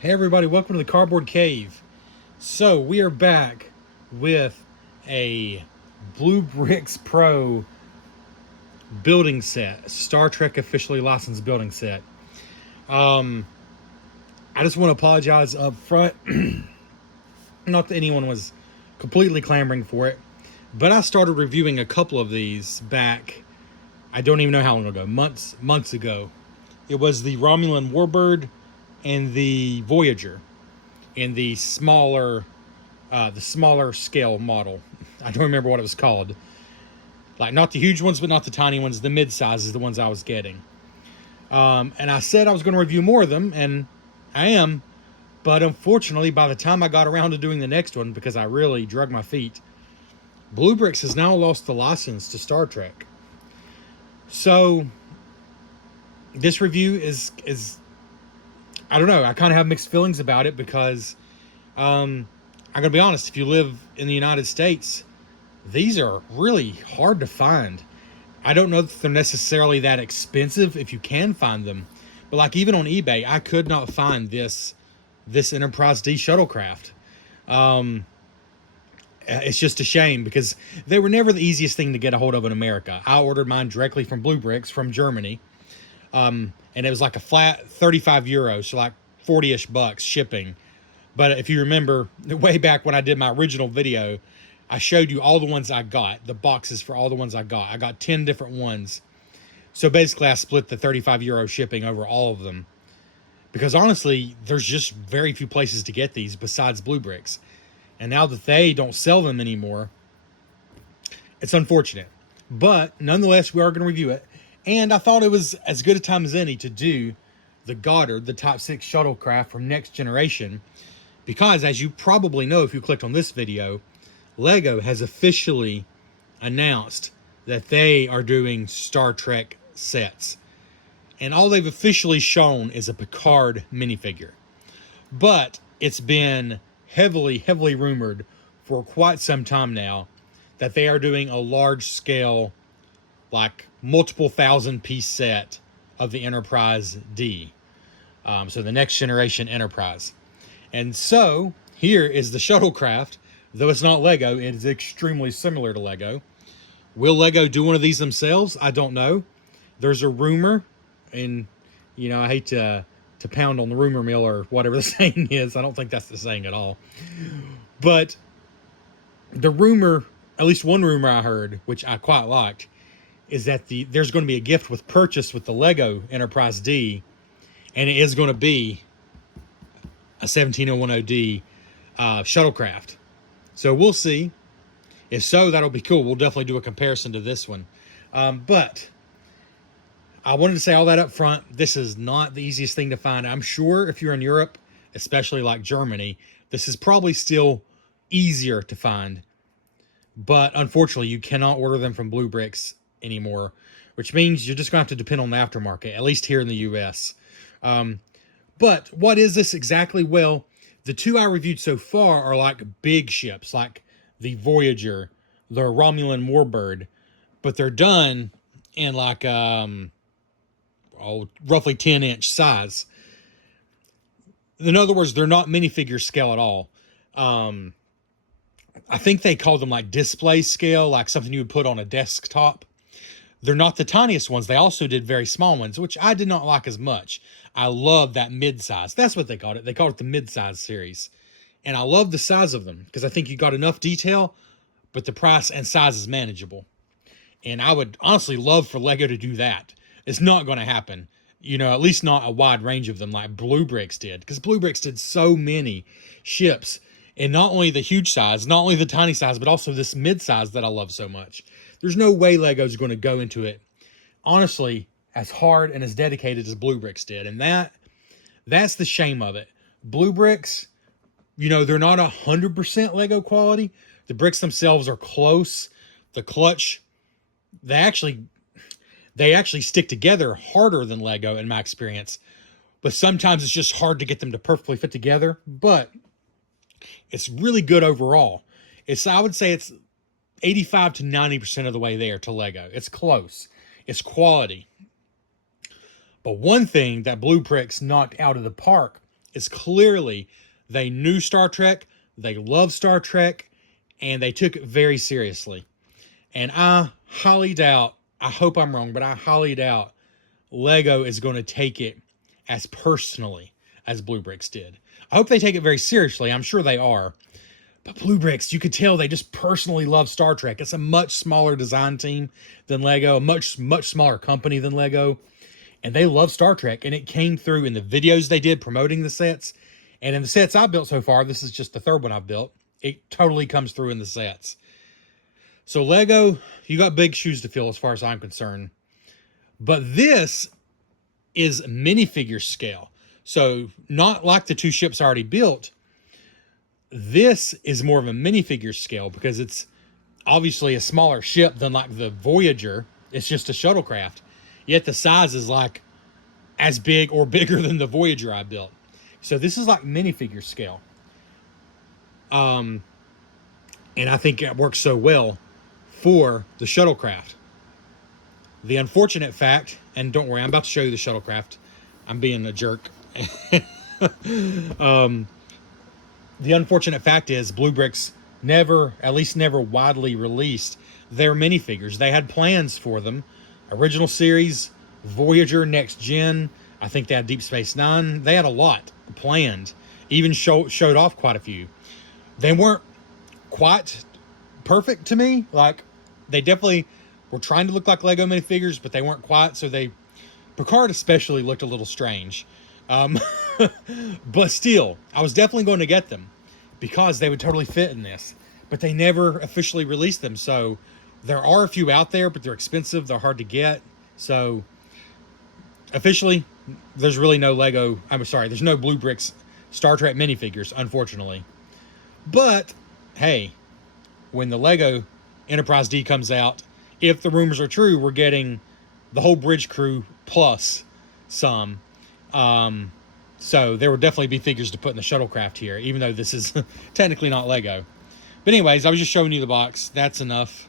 Hey everybody, welcome to the Cardboard Cave. So we are back with a Bluebrixx Pro building set, Star Trek officially licensed building set. I just want to apologize up front, not that anyone was completely clamoring for it, but I started reviewing a couple of these back. I don't even know how long ago, months ago. It was the Romulan Warbird and the Voyager in the smaller scale model. I don't remember what it was called. Like not the huge ones, but not the tiny ones. The mid size is the ones I was getting. And I said I was going to review more of them, and I am. But unfortunately, by the time I got around to doing the next one, because I really drug my feet, Bluebrixx has now lost the license to Star Trek. So this review is I don't know. I kind of have mixed feelings about it because I'm gonna be honest. If you live in the United States, these are really hard to find. I don't know if they're necessarily that expensive if you can find them, but like even on eBay, I could not find this Enterprise D shuttlecraft. It's just a shame because they were never the easiest thing to get a hold of in America. I ordered mine directly from Bluebrixx from Germany, and it was like a flat 35 euros, so like 40-ish bucks shipping. But if you remember, way back when I did my original video, I showed you all the ones I got, the boxes for all the ones I got. I got 10 different ones. So basically, I split the 35 euro shipping over all of them. Because honestly, there's just very few places to get these besides Bluebrixx. And now that they don't sell them anymore, it's unfortunate. But nonetheless, we are going to review it. And I thought it was as good a time as any to do the Goddard, the Type 6 shuttlecraft from Next Generation. Because as you probably know if you clicked on this video, Lego has officially announced that they are doing Star Trek sets. And all they've officially shown is a Picard minifigure. But it's been heavily rumored for quite some time now that they are doing a large scale, like multiple thousand piece set of the Enterprise D. So the Next Generation Enterprise. And so here is the shuttlecraft. Though it's not Lego, it is extremely similar to Lego. Will Lego do one of these themselves? I don't know. There's a rumor, and I hate to pound on the rumor mill or whatever the saying is. I don't think that's the saying at all. But the rumor, at least one rumor I heard, which I quite liked, is that there's going to be a gift with purchase with the Lego Enterprise D, and it is going to be a 17010D shuttlecraft. So we'll see. If so, that'll be cool. We'll definitely do a comparison to this one. But I wanted to say all that up front. This is not the easiest thing to find. I'm sure if you're in Europe, especially like Germany, this is probably still easier to find. But unfortunately, you cannot order them from Bluebrixx anymore, which means you're just going to have to depend on the aftermarket, at least here in the US. But what is this exactly? Well, the two I reviewed so far are like big ships, like the Voyager, the Romulan Warbird, but they're done in like roughly 10-inch size. In other words, they're not minifigure scale at all. I think they call them like display scale, like something you would put on a desktop. They're not the tiniest ones. They also did very small ones, which I did not like as much. I love that mid-size. That's what they called it. They called it the mid-size series. And I love the size of them because I think you got enough detail, but the price and size is manageable. And I would honestly love for Lego to do that. It's not going to happen. At least not a wide range of them like Bluebrixx did. Because Bluebrixx did so many ships. And not only the huge size, not only the tiny size, but also this mid-size that I love so much. There's no way Lego's going to go into it, honestly, as hard and as dedicated as Bluebrixx did. And that's the shame of it. Bluebrixx, they're not 100% Lego quality. The bricks themselves are close. The clutch, they actually stick together harder than Lego in my experience. But sometimes it's just hard to get them to perfectly fit together. But it's really good overall. I would say it's 85 to 90% of the way there to Lego. It's close. It's quality. But one thing that Bluebrixx knocked out of the park is clearly they knew Star Trek, they love Star Trek, and they took it very seriously. And I highly doubt, I hope I'm wrong, but I highly doubt Lego is going to take it as personally as Bluebrixx did. I hope they take it very seriously. I'm sure they are. But Bluebrixx, you could tell they just personally love Star Trek. It's a much smaller design team than Lego, a much smaller company than Lego. And they love Star Trek. And it came through in the videos they did promoting the sets. And in the sets I've built so far, this is just the third one I've built. It totally comes through in the sets. So Lego, you got big shoes to fill as far as I'm concerned. But this is minifigure scale. So not like the two ships I already built. This is more of a minifigure scale because it's obviously a smaller ship than like the Voyager. It's just a shuttlecraft. Yet the size is like as big or bigger than the Voyager I built. So this is like minifigure scale. And I think it works so well for the shuttlecraft. The unfortunate fact, and don't worry, I'm about to show you the shuttlecraft. I'm being a jerk. The unfortunate fact is Bluebrixx never widely released their minifigures. They had plans for them. Original series, Voyager, Next Gen. I think they had Deep Space Nine. They had a lot planned. Even showed off quite a few. They weren't quite perfect to me. Like, they definitely were trying to look like Lego minifigures, but they weren't quite. So Picard especially looked a little strange. But still, I was definitely going to get them because they would totally fit in this. But they never officially released them. So there are a few out there, but they're expensive. They're hard to get. So officially, there's really no there's no Bluebrixx Star Trek minifigures, unfortunately. But, hey, when the Lego Enterprise D comes out, if the rumors are true, we're getting the whole bridge crew plus some. So there will definitely be figures to put in the shuttlecraft here, even though this is technically not Lego. But anyways, I was just showing you the box. That's enough.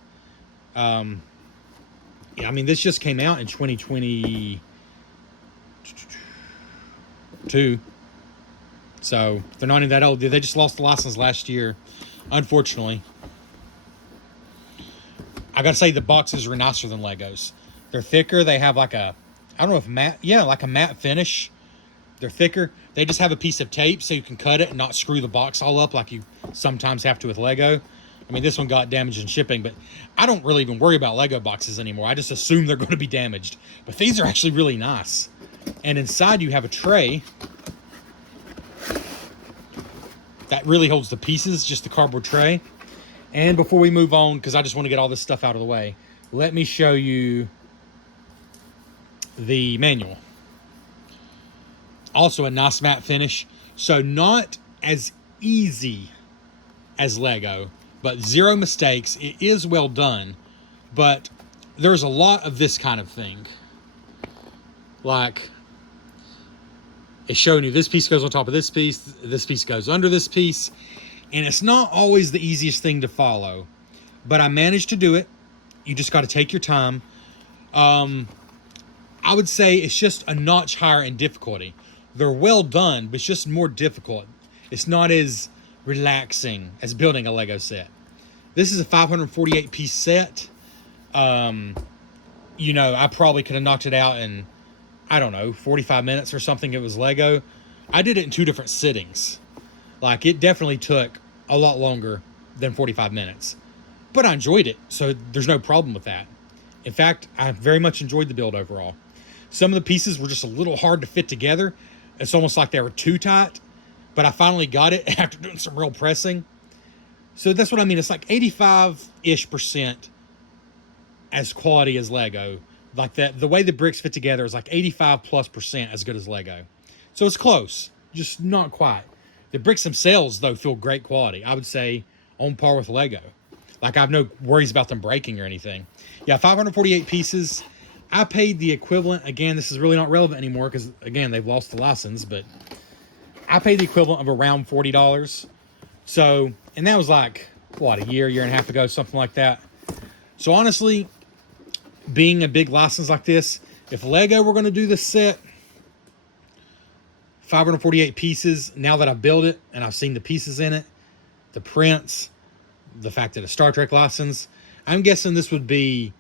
Yeah, I mean, this just came out in 2022. So they're not even that old. They just lost the license last year, unfortunately. I gotta say, the boxes are nicer than Legos. They're thicker. They have like a, I don't know if matte, yeah, like a matte finish. They're thicker. They just have a piece of tape so you can cut it and not screw the box all up like you sometimes have to with Lego. I mean, this one got damaged in shipping, but I don't really even worry about Lego boxes anymore. I just assume they're going to be damaged. But these are actually really nice. And inside you have a tray that really holds the pieces, just the cardboard tray. And before we move on, because I just want to get all this stuff out of the way, let me show you the manual. Also a nice matte finish. So not as easy as Lego, but zero mistakes. It is well done, but there's a lot of this kind of thing. Like, it's showing you this piece goes on top of this piece goes under this piece, and it's not always the easiest thing to follow, but I managed to do it. You just got to take your time. I would say it's just a notch higher in difficulty. They're well done, but it's just more difficult. It's not as relaxing as building a Lego set. This is a 548 piece set. You know, I probably could have knocked it out in, I don't know, 45 minutes or something. It was Lego. I did it in 2 different sittings. Like, it definitely took a lot longer than 45 minutes. But I enjoyed it, so there's no problem with that. In fact, I very much enjoyed the build overall. Some of the pieces were just a little hard to fit together. It's almost like they were too tight. But I finally got it after doing some real pressing. So that's what I mean. It's like 85-ish% as quality as Lego. Like that, the way the bricks fit together is like 85+% as good as Lego. So it's close, just not quite. The bricks themselves, though, feel great quality. I would say on par with Lego. Like, I have no worries about them breaking or anything. Yeah, 548 pieces. I paid the equivalent. Again, this is really not relevant anymore because, again, they've lost the license. But I paid the equivalent of around $40. So, and that was like, what, a year and a half ago, something like that. So, honestly, being a big license like this, if Lego were going to do this set, 548 pieces. Now that I've built it and I've seen the pieces in it, the prints, the fact that a Star Trek license, I'm guessing this would be,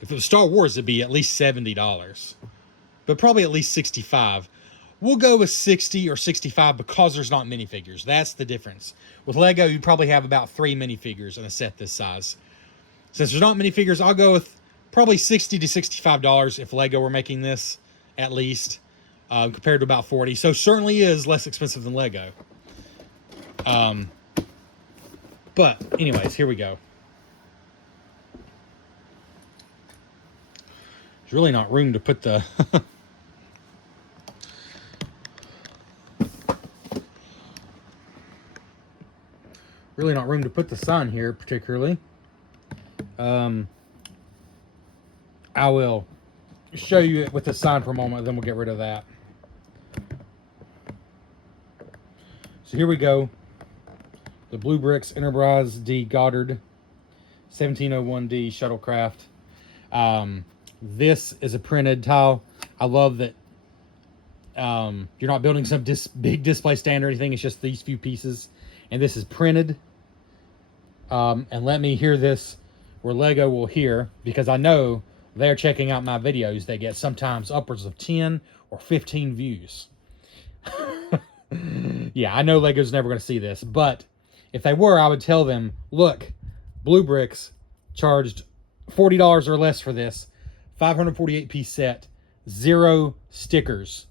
if it was Star Wars, it'd be at least $70, but probably at least 65. We'll go with 60 or 65 because there's not minifigures. That's the difference. With Lego, you probably have about 3 minifigures in a set this size. Since there's not minifigures, I'll go with probably $60 to $65 if Lego were making this, at least, compared to about 40. So certainly is less expensive than Lego. But anyways, here we go. There's really not room to put the... really not room to put the sign here, particularly. I will show you it with the sign for a moment, then we'll get rid of that. So here we go. The Bluebrixx Enterprise D Goddard 1701D Shuttlecraft. This is a printed tile. I love that you're not building some big display stand or anything. It's just these few pieces. And this is printed. And let me hear this where Lego will hear, because I know they're checking out my videos. They get sometimes upwards of 10 or 15 views. Yeah, I know Lego's never going to see this, but if they were, I would tell them, look, Bluebrixx charged $40 or less for this 548 piece set, 0 stickers.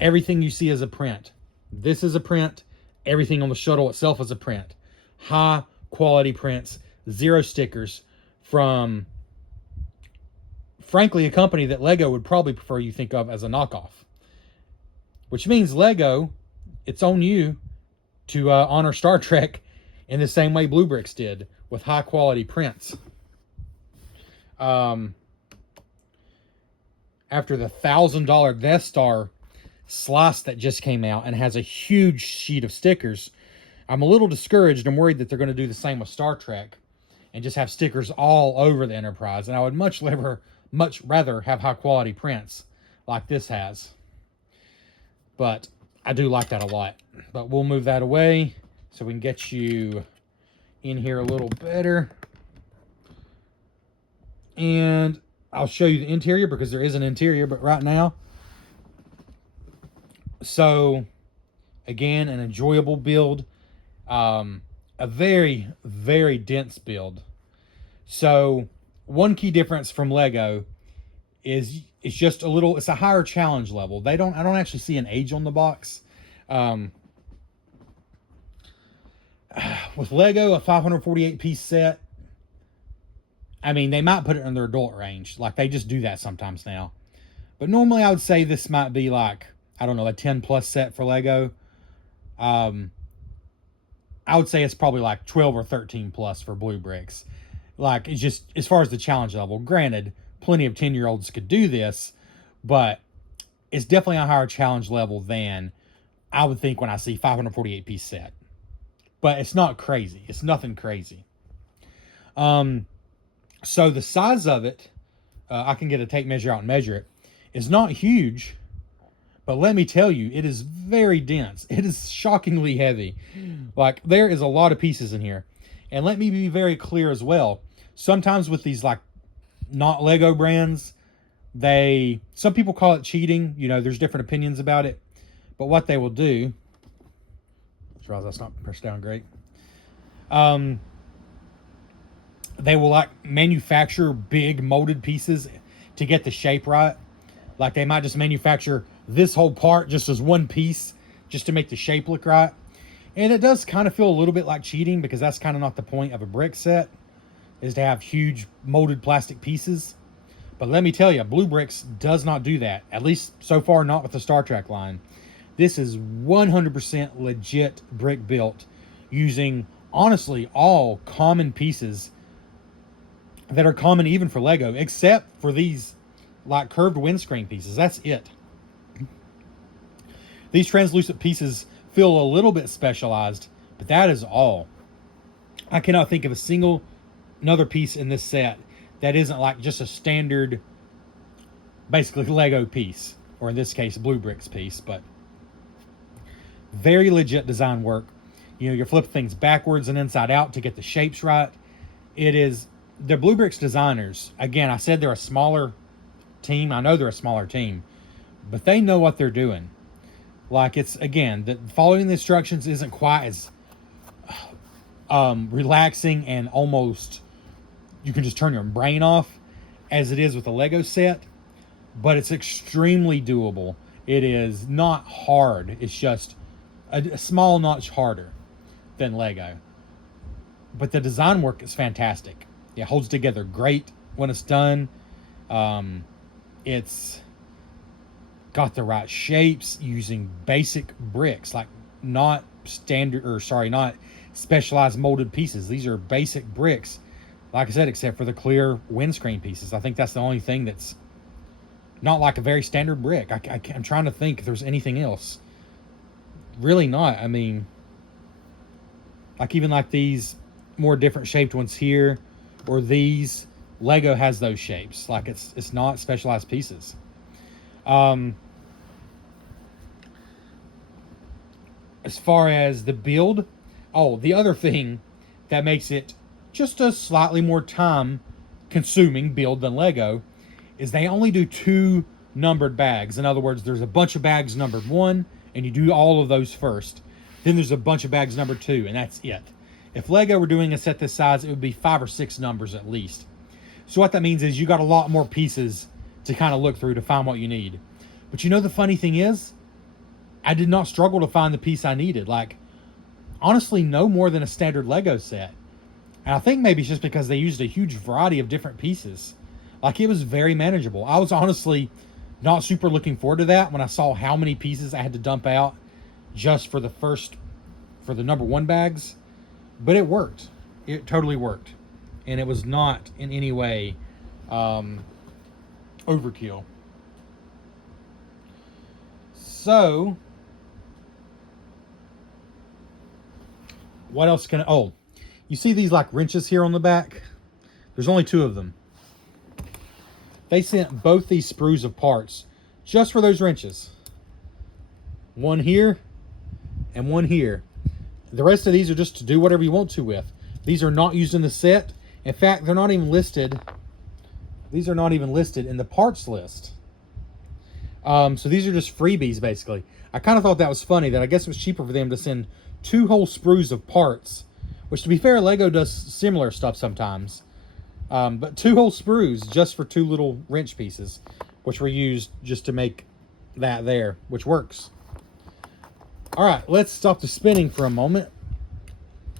Everything you see is a print. This is a print. Everything on the shuttle itself is a print. High quality prints, 0 stickers, from, frankly, a company that Lego would probably prefer you think of as a knockoff. Which means Lego, it's on you to honor Star Trek in the same way Bluebrixx did, with high quality prints. After the $1,000 Death Star slice that just came out and has a huge sheet of stickers, I'm a little discouraged. I'm worried that they're going to do the same with Star Trek and just have stickers all over the Enterprise. And I would much rather have high quality prints like this has. But I do like that a lot. But we'll move that away so we can get you in here a little better. And I'll show you the interior because there is an interior, but right now. So, again, an enjoyable build. A very, very dense build. So, one key difference from Lego is it's just a little, it's a higher challenge level. I don't actually see an age on the box. With Lego, a 548 piece set, I mean, they might put it in their adult range. Like, they just do that sometimes now. But normally I would say this might be like, I don't know, a 10 plus set for Lego. I would say it's probably like 12 or 13 plus for Bluebrixx. Like, it's just, as far as the challenge level, granted, plenty of 10-year-olds could do this, but it's definitely a higher challenge level than I would think when I see 548 piece set. But it's not crazy. It's nothing crazy. So the size of it, I can get a tape measure out and measure it, is not huge. But let me tell you, it is very dense. It is shockingly heavy. Like, there is a lot of pieces in here. And let me be very clear as well. Sometimes with these, like, not Lego brands, some people call it cheating. You know, there's different opinions about it. But what they will do, let's realize that's not pressed down great. They will, like, manufacture big molded pieces to get the shape right. Like, they might just manufacture this whole part just as one piece just to make the shape look right. And it does kind of feel a little bit like cheating, because that's kind of not the point of a brick set, is to have huge molded plastic pieces. But let me tell you, Bluebrixx does not do that. At least so far, not with the Star Trek line. This is 100% legit brick built using, honestly, all common pieces that are common even for Lego, except for these like curved windscreen pieces. That's it. These translucent pieces feel a little bit specialized, but that is all. I cannot think of a single another piece in this set that isn't like just a standard, basically Lego piece, or in this case, Bluebrixx piece. But very legit design work. You know, you're flipping things backwards and inside out to get the shapes right. It is, the Bluebrixx designers, again, I said they're a smaller team. I know they're a smaller team, but they know what they're doing. Like, it's, again, the following the instructions isn't quite as relaxing and almost, you can just turn your brain off as it is with a Lego set, but it's extremely doable. It is not hard. It's just a small notch harder than Lego. But the design work is fantastic. It holds together great when it's done. It's got the right shapes using basic bricks, like not specialized molded pieces. These are basic bricks, like I said, except for the clear windscreen pieces. I think that's the only thing that's not like a very standard brick. I'm trying to think if there's anything else. Really not. I mean, like even like these more different shaped ones here, or these, Lego has those shapes. Like it's not specialized pieces. As far as the build, the other thing that makes it just a slightly more time consuming build than Lego is they only do 2 numbered bags. In other words, there's a bunch of bags numbered 1, and you do all of those first. Then there's a bunch of bags numbered 2, and that's it. If Lego were doing a set this size, it would be 5 or 6 numbers at least. So what that means is you got a lot more pieces to kind of look through to find what you need. But you know the funny thing is, I did not struggle to find the piece I needed. Like, honestly, no more than a standard Lego set. And I think maybe it's just because they used a huge variety of different pieces. Like, it was very manageable. I was honestly not super looking forward to that when I saw how many pieces I had to dump out just for the number 1 bags. But it worked. It totally worked. And it was not in any way overkill. So, what else can you see these like wrenches here on the back? There's only 2 of them. They sent both these sprues of parts just for those wrenches. One here and one here. The rest of these are just to do whatever you want to with. These are not used in the set. In fact, they're not even listed. These are not even listed in the parts list. So these are just freebies, basically. I kind of thought that was funny, that I guess it was cheaper for them to send 2 whole sprues of parts, which, to be fair, Lego does similar stuff sometimes. But 2 whole sprues just for 2 little wrench pieces, which were used just to make that there, which works. All right, let's stop the spinning for a moment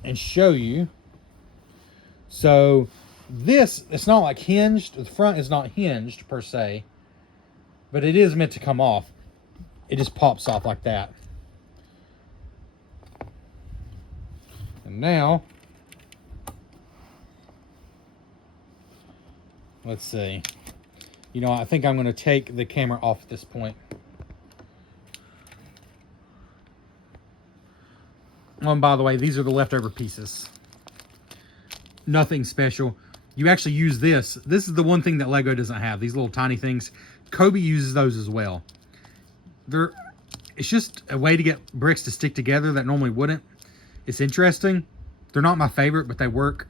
and show you. So this, it's not like hinged. The front is not hinged per se, but it is meant to come off. It just pops off like that. And now, let's see. You know, I think I'm going to take the camera off at this point. Oh, and by the way, these are the leftover pieces. Nothing special. You actually use this. This is the one thing that Lego doesn't have. These little tiny things. Kobe uses those as well. It's just a way to get bricks to stick together that normally wouldn't. It's interesting. They're not my favorite, but they work.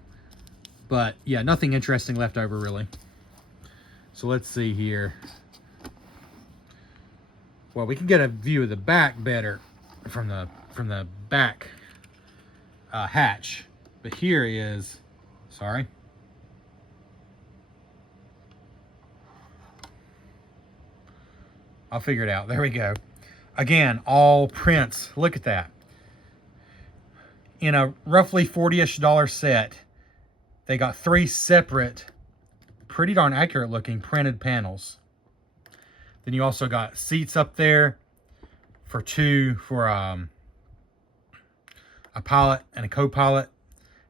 But yeah, nothing interesting left over really. So let's see here. Well, we can get a view of the back better from the back hatch. But here is, sorry. I'll figure it out. There we go. Again, all prints. Look at that. In a roughly $40-ish set, they got 3 separate, pretty darn accurate looking printed panels. Then you also got seats up there for a pilot and a co-pilot.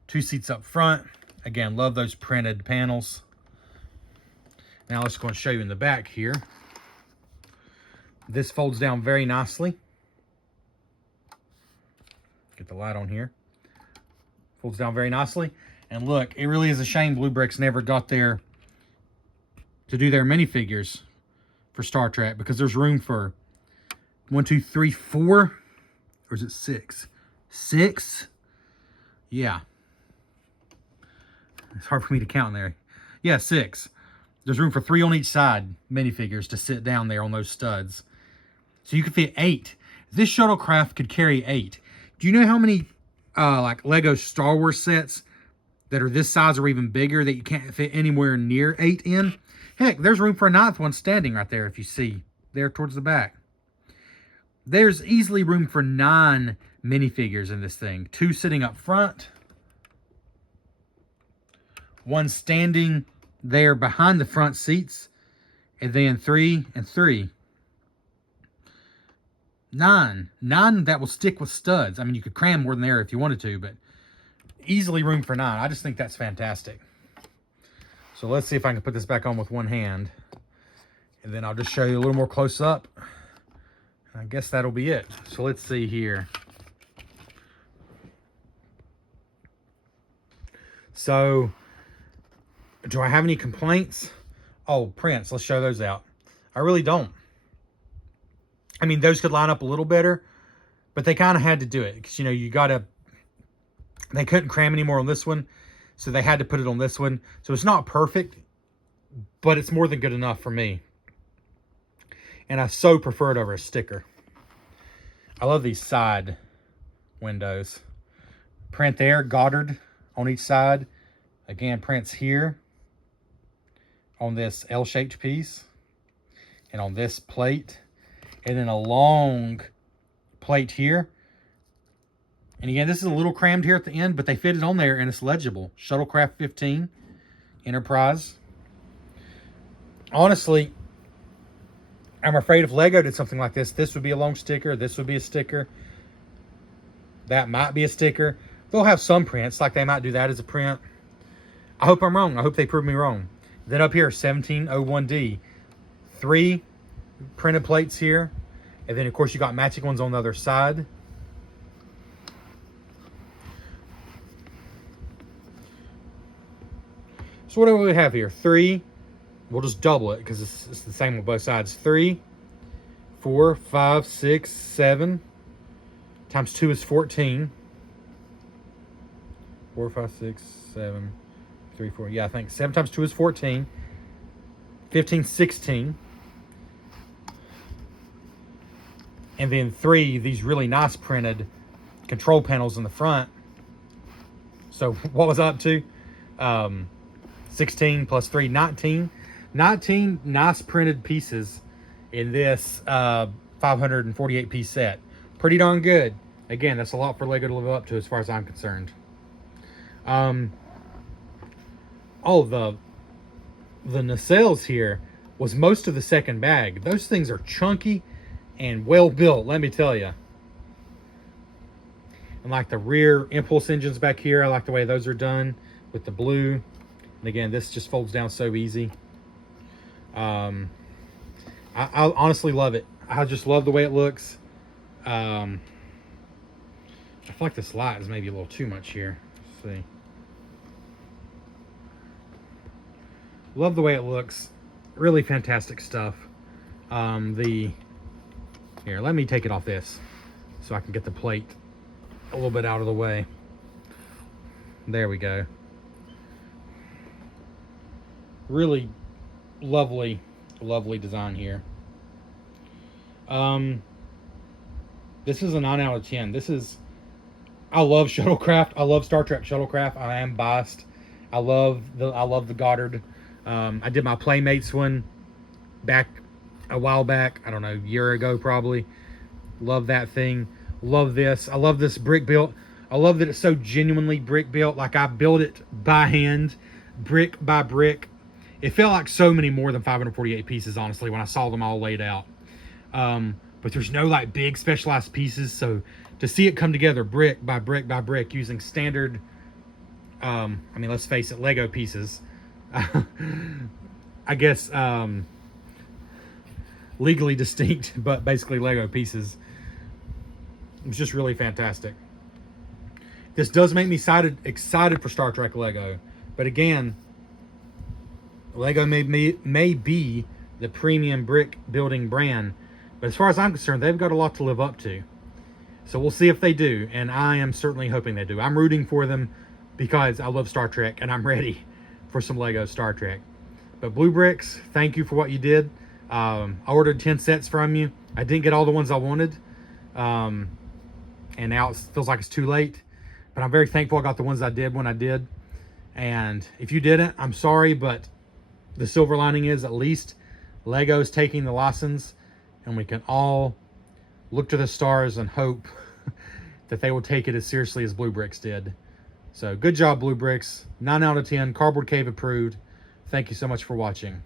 2 seats up front. Again, love those printed panels. Now let's go and show you in the back here. This folds down very nicely. Get the light on here. Folds down very nicely. And look, it really is a shame Bluebrixx never got there to do their minifigures for Star Trek, because there's room for 1, 2, 3, 4. Or is it 6? 6? Yeah. It's hard for me to count there. Yeah, 6. There's room for 3 on each side minifigures to sit down there on those studs. So you could fit 8. This Shuttlecraft could carry 8. Do you know how many like Lego Star Wars sets that are this size or even bigger that you can't fit anywhere near 8 in? Heck, there's room for a 9th one standing right there if you see. There towards the back. There's easily room for 9 minifigures in this thing. 2 sitting up front. 1 standing there behind the front seats. And then 3 and 3. 9. 9 that will stick with studs. I mean, you could cram more than there if you wanted to, but easily room for 9. I just think that's fantastic. So let's see if I can put this back on with one hand. And then I'll just show you a little more close up. I guess that'll be it. So let's see here. So, do I have any complaints? Oh, prints. Let's show those out. I really don't. I mean, those could line up a little better, but they kind of had to do it. Because, you know, you got to... They couldn't cram anymore on this one, so they had to put it on this one. So it's not perfect, but it's more than good enough for me. And I so prefer it over a sticker. I love these side windows. Print there, Goddard on each side. Again, prints here on this L-shaped piece and on this plate. And then a long plate here. And again, this is a little crammed here at the end, but they fit it on there and it's legible. Shuttlecraft 15, Enterprise. Honestly, I'm afraid if Lego did something like this, this would be a long sticker, this would be a sticker. That might be a sticker. They'll have some prints, like they might do that as a print. I hope I'm wrong. I hope they prove me wrong. Then up here, 1701D. 3 printed plates here. And then, of course, you got matching ones on the other side. So what do we have here? 3. We'll just double it because it's the same on both sides. 3, 4, 5, 6, 7. Times 2 is 14. 4, 5, 6, 7, 3, 4. Yeah, I think 7 times 2 is 14. 15, 16. And then 3, these really nice printed control panels in the front. So what was I up to? 16 plus 3, 19. 19 nice printed pieces in this 548 piece set. Pretty darn good. Again, that's a lot for Lego to live up to as far as I'm concerned. Oh, the nacelles here was most of the second bag. Those things are chunky and well built, let me tell you. And like the rear impulse engines back here, I like the way those are done with the blue. And again, this just folds down so easy. I honestly love it. I just love the way it looks. I feel like this light is maybe a little too much here. Let's see. Love the way it looks. Really fantastic stuff. Here, let me take it off this so I can get the plate a little bit out of the way. There we go. Really lovely, lovely design here. This is a 9 out of 10. I love Shuttlecraft. I love Star Trek Shuttlecraft. I am biased. I love the Goddard. I did my Playmates one back a while back. I don't know, a year ago probably. Love that thing. Love this. I love this brick built. I love that it's so genuinely brick built. Like I built it by hand, brick by brick. It felt like so many more than 548 pieces, honestly, when I saw them all laid out. But there's no like big specialized pieces. So to see it come together brick by brick by brick using standard, I mean, let's face it, Lego pieces. I guess legally distinct, but basically Lego pieces. It's just really fantastic. This does make me excited for Star Trek Lego. But again, Lego may be the premium brick building brand. But as far as I'm concerned, they've got a lot to live up to. So we'll see if they do, and I am certainly hoping they do. I'm rooting for them because I love Star Trek, and I'm ready for some Lego Star Trek. But Bluebrixx, thank you for what you did. I ordered 10 sets from you. I didn't get all the ones I wanted, and now it feels like it's too late. But I'm very thankful I got the ones I did when I did. And if you didn't, I'm sorry, but the silver lining is at least Lego's taking the lessons, and we can all look to the stars and hope that they will take it as seriously as Bluebrixx did. So good job, Bluebrixx. 9 out of 10, Cardboard Cave approved. Thank you so much for watching.